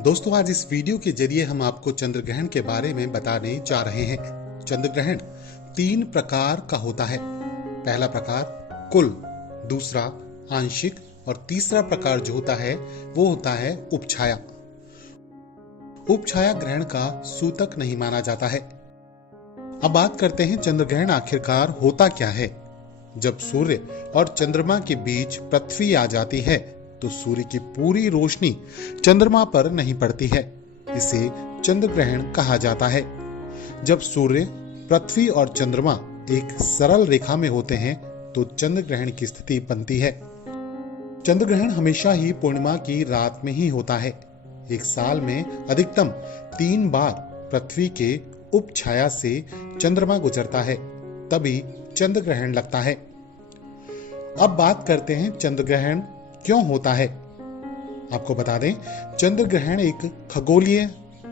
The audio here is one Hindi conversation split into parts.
दोस्तों, आज इस वीडियो के जरिए हम आपको चंद्र ग्रहण के बारे में बताने जा रहे हैं। चंद्र ग्रहण 3 प्रकार का होता है। पहला प्रकार कुल, दूसरा आंशिक और तीसरा प्रकार जो होता है वो होता है उपछाया। उपछाया ग्रहण का सूतक नहीं माना जाता है। अब बात करते हैं चंद्र ग्रहण आखिरकार होता क्या है। जब सूर्य और चंद्रमा के बीच पृथ्वी आ जाती है तो सूर्य की पूरी रोशनी चंद्रमा पर नहीं पड़ती है। इसे चंद्र ग्रहण कहा जाता है। जब सूर्य, पृथ्वी और चंद्रमा एक सरल रेखा में होते हैं तो चंद्र ग्रहण की स्थिति बनती है। चंद्र ग्रहण हमेशा ही पूर्णिमा की रात में ही होता है। एक साल में अधिकतम 3 बार पृथ्वी के उपछाया से चंद्रमा गुजरता है, तभी चंद्र ग्रहण लगता है। अब बात करते हैं चंद्र ग्रहण क्यों होता है। आपको बता दें, चंद्र ग्रहण एक खगोलीय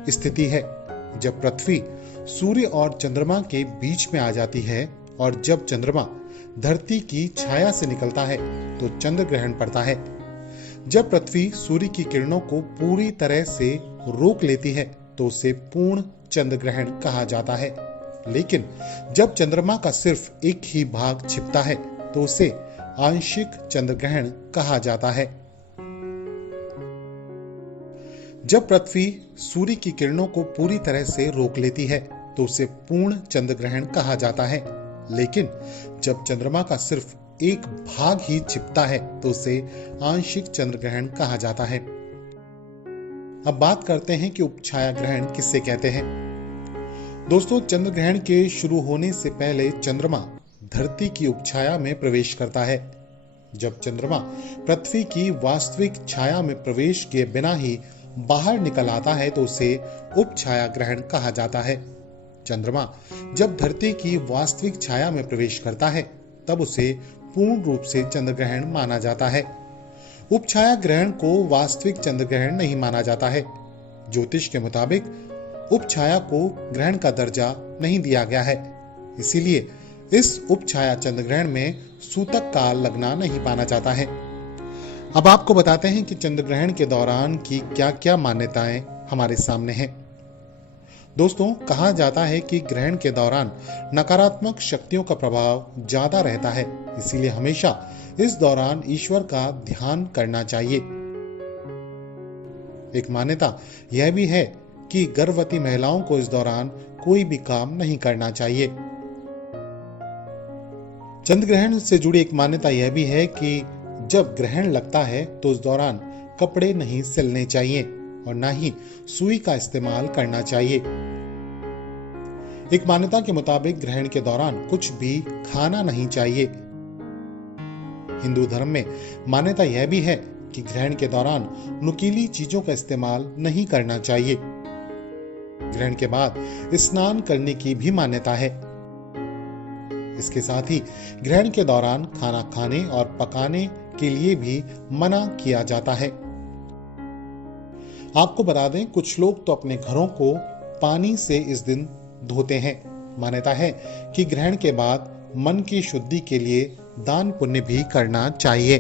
स्थिति है। जब पृथ्वी सूर्य और चंद्रमा के बीच में आ जाती है और जब चंद्रमा धरती की छाया से निकलता है तो चंद्र ग्रहण पड़ता है। जब पृथ्वी सूर्य की किरणों को पूरी तरह से रोक लेती है तो उसे पूर्ण चंद्र ग्रहण कहा जाता है। लेकिन जब चंद्रमा का सिर्फ एक ही भाग छिपता है तो उसे आंशिक चंद्र ग्रहण कहा जाता है। जब पृथ्वी सूर्य की किरणों को पूरी तरह से रोक लेती है तो उसे पूर्ण चंद्र ग्रहण कहा जाता है। लेकिन जब चंद्रमा का सिर्फ एक भाग ही छिपता है तो उसे आंशिक चंद्र ग्रहण कहा जाता है। अब बात करते हैं कि उपछाया ग्रहण किसे कहते हैं। दोस्तों, चंद्र ग्रहण के शुरू होने से पहले चंद्रमा धरती की उपछाया में प्रवेश करता है। जब चंद्रमा पृथ्वी की वास्तविक छाया में प्रवेश किए बिना ही बाहर निकल आता है तो उसे उपछाया ग्रहण कहा जाता है। चंद्रमा जब धरती की वास्तविक छाया में प्रवेश करता है तब उसे पूर्ण रूप से चंद्र ग्रहण माना जाता है। उपछाया ग्रहण को वास्तविक चंद्र ग्रहण नहीं माना जाता है। ज्योतिष के मुताबिक उपछाया को ग्रहण का दर्जा नहीं दिया गया है, इसीलिए इस उपछाया चंद्र ग्रहण में सूतक काल लगना नहीं माना जाता है। अब आपको बताते हैं कि चंद्र ग्रहण के दौरान की क्या क्या मान्यताएं हमारे सामने हैं। दोस्तों, कहा जाता है कि ग्रहण के दौरान नकारात्मक शक्तियों का प्रभाव ज्यादा रहता है, इसीलिए हमेशा इस दौरान ईश्वर का ध्यान करना चाहिए। एक मान्यता यह भी है कि गर्भवती महिलाओं को इस दौरान कोई भी काम नहीं करना चाहिए। चंद्र ग्रहण से जुड़ी एक मान्यता यह भी है कि जब ग्रहण लगता है तो उस दौरान कपड़े नहीं सिलने चाहिए और ना ही सुई का इस्तेमाल करना चाहिए। एक मान्यता के मुताबिक ग्रहण के दौरान कुछ भी खाना नहीं चाहिए। हिंदू धर्म में मान्यता यह भी है कि ग्रहण के दौरान नुकीली चीजों का इस्तेमाल नहीं करना चाहिए। ग्रहण के बाद स्नान करने की भी मान्यता है। इसके साथ ही ग्रहण के दौरान खाना खाने और पकाने के लिए भी मना किया जाता है। आपको बता दें, कुछ लोग तो अपने घरों को पानी से इस दिन धोते हैं। मान्यता है कि ग्रहण के बाद मन की शुद्धि के लिए दान पुण्य भी करना चाहिए।